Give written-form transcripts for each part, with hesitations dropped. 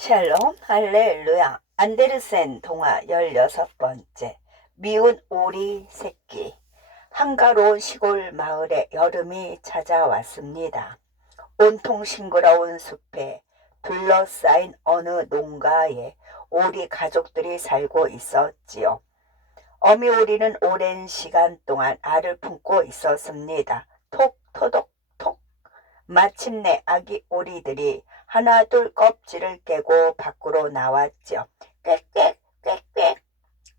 샬롬 할렐루야. 안데르센 동화 16번째. 미운 오리 새끼. 한가로운 시골 마을에 여름이 찾아왔습니다. 온통 싱그러운 숲에 둘러싸인 어느 농가에 오리 가족들이 살고 있었지요. 어미 오리는 오랜 시간 동안 알을 품고 있었습니다. 톡 토독 톡. 마침내 아기 오리들이 하나둘 껍질을 깨고 밖으로 나왔죠. 꽥꽥 꽥꽥.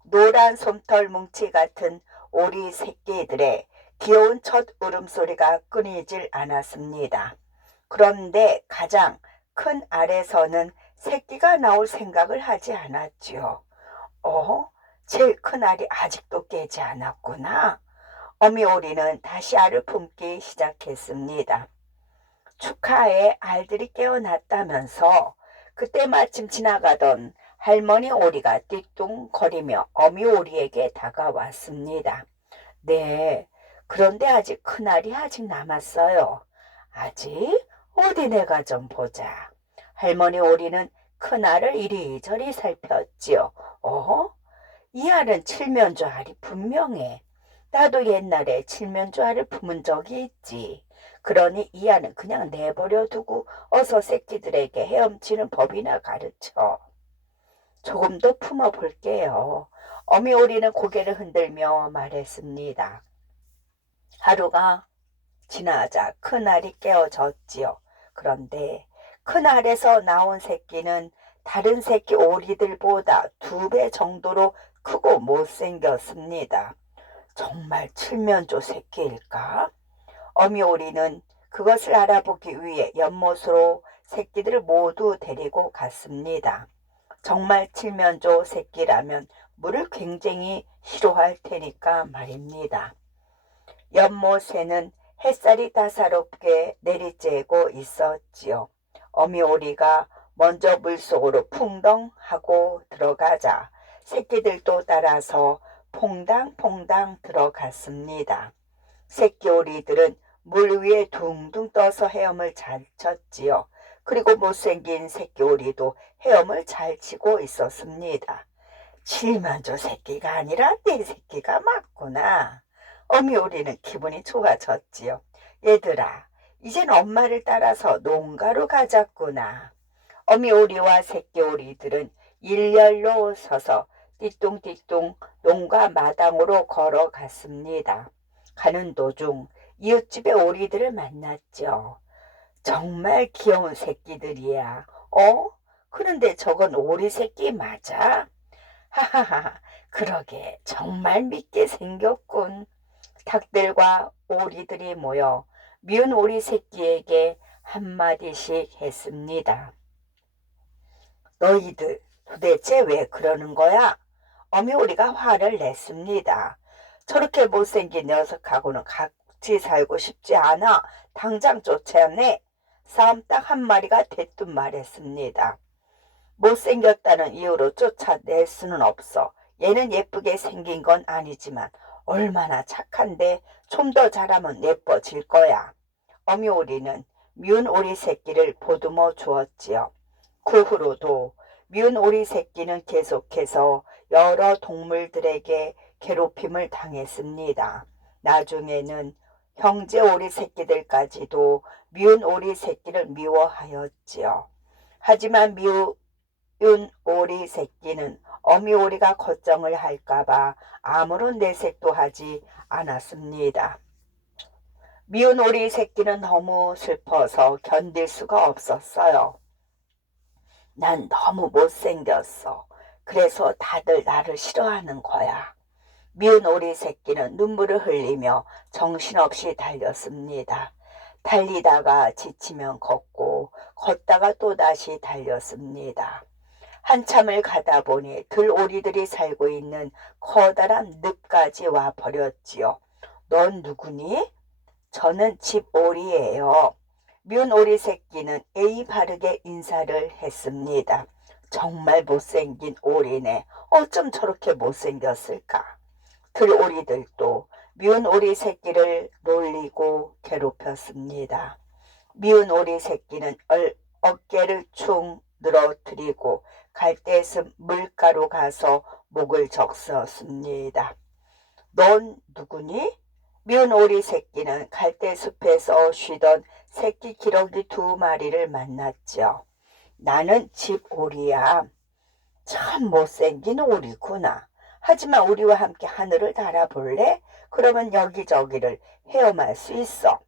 노란 솜털 뭉치 같은 오리 새끼들의 귀여운 첫 울음소리가 끊이질 않았습니다. 그런데 가장 큰 알에서는 새끼가 나올 생각을 하지 않았지요. 제일 큰 알이 아직도 깨지 않았구나. 어미 오리는 다시 알을 품기 시작했습니다. 축하해, 알들이 깨어났다면서 그때 마침 지나가던 할머니 오리가 띠뚱거리며 어미 오리에게 다가왔습니다. 네, 그런데 아직 큰알이 아직 남았어요. 아직? 어디 내가 좀 보자. 할머니 오리는 큰알을 이리저리 살폈지요. 이 알은 칠면조 알이 분명해. 나도 옛날에 칠면조 알을 품은 적이 있지. 그러니 이 알은 그냥 내버려 두고 어서 새끼들에게 헤엄치는 법이나 가르쳐. 조금 더 품어볼게요. 어미 오리는 고개를 흔들며 말했습니다. 하루가 지나자 큰알이 깨어졌지요. 그런데 큰알에서 나온 새끼는 다른 새끼 오리들보다 2배 정도로 크고 못생겼습니다. 정말 칠면조 새끼일까? 어미 오리는 그것을 알아보기 위해 연못으로 새끼들을 모두 데리고 갔습니다. 정말 칠면조 새끼라면 물을 굉장히 싫어할 테니까 말입니다. 연못에는 햇살이 따사롭게 내리쬐고 있었지요. 어미 오리가 먼저 물속으로 풍덩 하고 들어가자 새끼들도 따라서 퐁당퐁당 들어갔습니다. 새끼 오리들은 물 위에 둥둥 떠서 헤엄을 잘 쳤지요. 그리고 못생긴 새끼 오리도 헤엄을 잘 치고 있었습니다. 칠면조 새끼가 아니라 내 새끼가 맞구나. 어미 오리는 기분이 좋아졌지요. 얘들아, 이젠 엄마를 따라서 농가로 가자꾸나. 어미 오리와 새끼 오리들은 일렬로 서서 띠뚱띠뚱 농가 마당으로 걸어갔습니다. 가는 도중 이웃집의 오리들을 만났죠. 정말 귀여운 새끼들이야. 그런데 저건 오리 새끼 맞아? 하하하, 그러게 정말 밉게 생겼군. 닭들과 오리들이 모여 미운 오리 새끼에게 한마디씩 했습니다. 너희들 도대체 왜 그러는 거야? 어미 오리가 화를 냈습니다. 저렇게 못생긴 녀석하고는 같이 살고 싶지 않아. 당장 쫓아내. 사람 딱 한 마리가 대뜸 말했습니다. 못생겼다는 이유로 쫓아낼 수는 없어. 얘는 예쁘게 생긴 건 아니지만 얼마나 착한데 좀 더 잘하면 예뻐질 거야. 어미 오리는 미운 오리 새끼를 보듬어 주었지요. 그 후로도 미운 오리 새끼는 계속해서 여러 동물들에게 괴롭힘을 당했습니다. 나중에는 형제 오리 새끼들까지도 미운 오리 새끼를 미워하였지요. 하지만 미운 오리 새끼는 어미 오리가 걱정을 할까봐 아무런 내색도 하지 않았습니다. 미운 오리 새끼는 너무 슬퍼서 견딜 수가 없었어요. 난 너무 못생겼어. 그래서 다들 나를 싫어하는 거야. 미운 오리 새끼는 눈물을 흘리며 정신없이 달렸습니다. 달리다가 지치면 걷고 걷다가 또다시 달렸습니다. 한참을 가다 보니 들오리들이 살고 있는 커다란 늪까지 와버렸지요. 넌 누구니? 저는 집오리예요. 미운 오리 새끼는 예의 바르게 인사를 했습니다. 정말 못생긴 오리네. 어쩜 저렇게 못생겼을까? 들오리들도 미운 오리 새끼를 놀리고 괴롭혔습니다. 미운 오리 새끼는 어깨를 축 늘어뜨리고 갈대숲 물가로 가서 목을 적셨습니다. 넌 누구니? 미운 오리 새끼는 갈대숲에서 쉬던 새끼 기러기 2마리를 만났죠. 나는 집 오리야. 참 못생긴 오리구나. 하지만 우리와 함께 하늘을 달아볼래? 그러면 여기저기를 헤엄할 수 있어.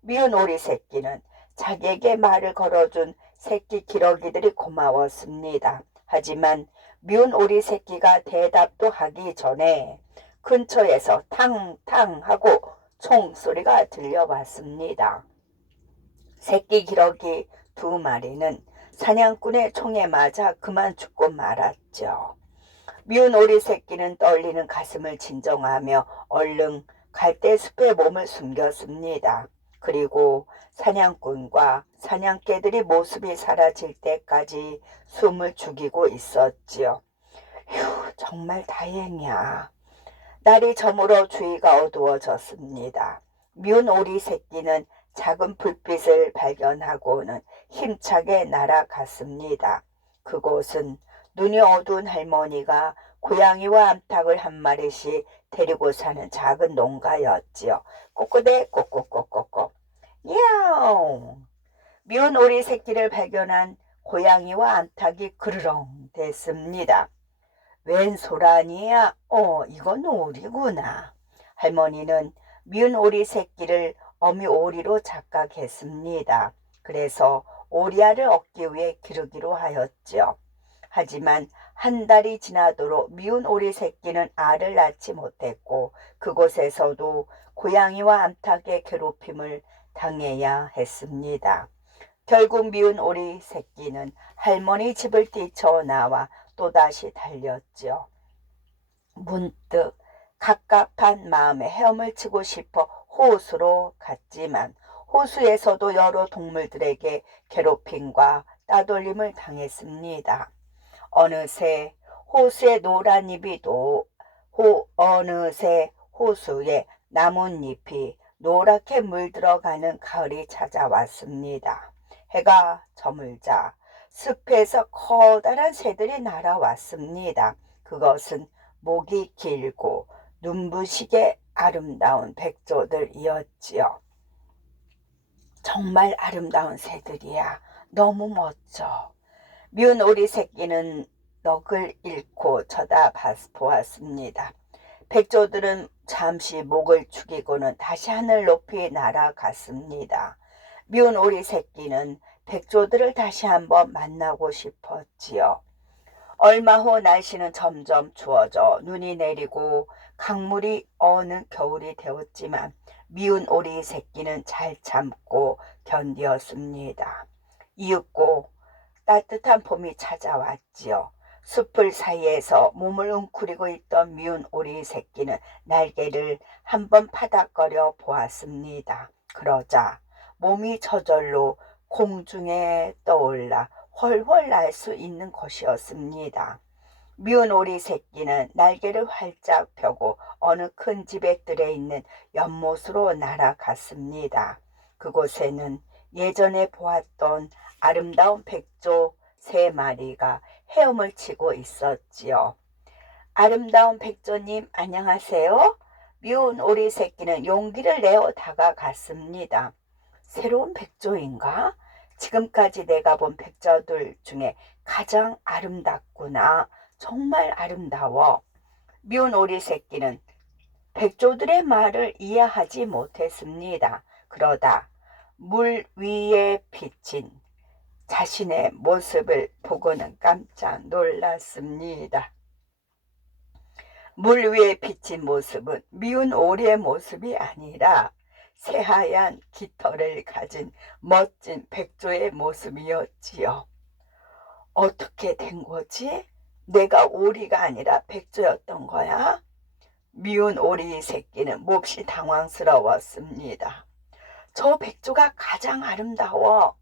미운 오리 새끼는 자기에게 말을 걸어준 새끼 기러기들이 고마웠습니다. 하지만 미운 오리 새끼가 대답도 하기 전에 근처에서 탕탕 하고 총소리가 들려왔습니다. 새끼 기러기 2마리는 사냥꾼의 총에 맞아 그만 죽고 말았죠. 미운 오리 새끼는 떨리는 가슴을 진정하며 얼른 갈대숲에 몸을 숨겼습니다. 그리고 사냥꾼과 사냥개들이 모습이 사라질 때까지 숨을 죽이고 있었지요. 휴, 정말 다행이야. 날이 저물어 주위가 어두워졌습니다. 미운 오리 새끼는 작은 불빛을 발견하고는 힘차게 날아갔습니다. 그곳은 눈이 어두운 할머니가 고양이와 암탉을 한 마리씩 데리고 사는 작은 농가였지요. 꼬꼬대 꼬꼬꼬꼬꼬. 야옹. 미운 오리 새끼를 발견한 고양이와 암탉이 그르렁 됐습니다. 웬 소란이야? 이건 오리구나. 할머니는 미운 오리 새끼를 어미 오리로 착각했습니다. 그래서 오리알을 얻기 위해 기르기로 하였죠. 하지만 한 달이 지나도록 미운 오리 새끼는 알을 낳지 못했고 그곳에서도 고양이와 암탉의 괴롭힘을 당해야 했습니다. 결국 미운 오리 새끼는 할머니 집을 뛰쳐나와 또다시 달렸죠. 문득 갑갑한 마음에 헤엄을 치고 싶어 호수로 갔지만 호수에서도 여러 동물들에게 괴롭힘과 따돌림을 당했습니다. 어느새 호수의 노란 잎이 어느새 호수에 나뭇잎이 노랗게 물들어가는 가을이 찾아왔습니다. 해가 저물자 숲에서 커다란 새들이 날아왔습니다. 그것은 목이 길고 눈부시게 아름다운 백조들이었지요. 정말 아름다운 새들이야. 너무 멋져. 미운 오리 새끼는 넋을 잃고 쳐다보았습니다. 백조들은 잠시 목을 축이고는 다시 하늘 높이 날아갔습니다. 미운 오리 새끼는 백조들을 다시 한번 만나고 싶었지요. 얼마 후 날씨는 점점 추워져 눈이 내리고 강물이 어느 겨울이 되었지만 미운 오리 새끼는 잘 참고 견디었습니다. 이윽고 따뜻한 봄이 찾아왔지요. 숲을 사이에서 몸을 웅크리고 있던 미운 오리 새끼는 날개를 한번 파닥거려 보았습니다. 그러자 몸이 저절로 공중에 떠올라 훨훨 날 수 있는 곳이었습니다. 미운 오리 새끼는 날개를 활짝 펴고 어느 큰 집에 들어있는 연못으로 날아갔습니다. 그곳에는 예전에 보았던 아름다운 백조 3마리가 헤엄을 치고 있었지요. 아름다운 백조님 안녕하세요. 미운 오리 새끼는 용기를 내어 다가갔습니다. 새로운 백조인가? 지금까지 내가 본 백조들 중에 가장 아름답구나. 정말 아름다워. 미운 오리 새끼는 백조들의 말을 이해하지 못했습니다. 그러다 물 위에 비친 자신의 모습을 보고는 깜짝 놀랐습니다. 물 위에 비친 모습은 미운 오리의 모습이 아니라 새하얀 깃털을 가진 멋진 백조의 모습이었지요. 어떻게 된 거지? 내가 오리가 아니라 백조였던 거야? 미운 오리 새끼는 몹시 당황스러웠습니다. 저 백조가 가장 아름다워.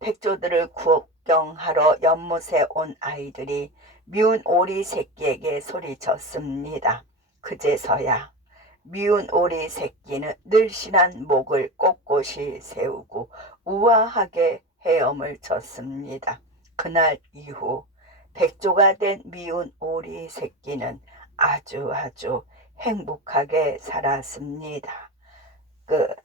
백조들을 구경하러 연못에 온 아이들이 미운 오리 새끼에게 소리쳤습니다. 그제서야 미운 오리 새끼는 늘씬한 목을 꼿꼿이 세우고 우아하게 헤엄을 쳤습니다. 그날 이후 백조가 된 미운 오리 새끼는 아주 행복하게 살았습니다. 끝.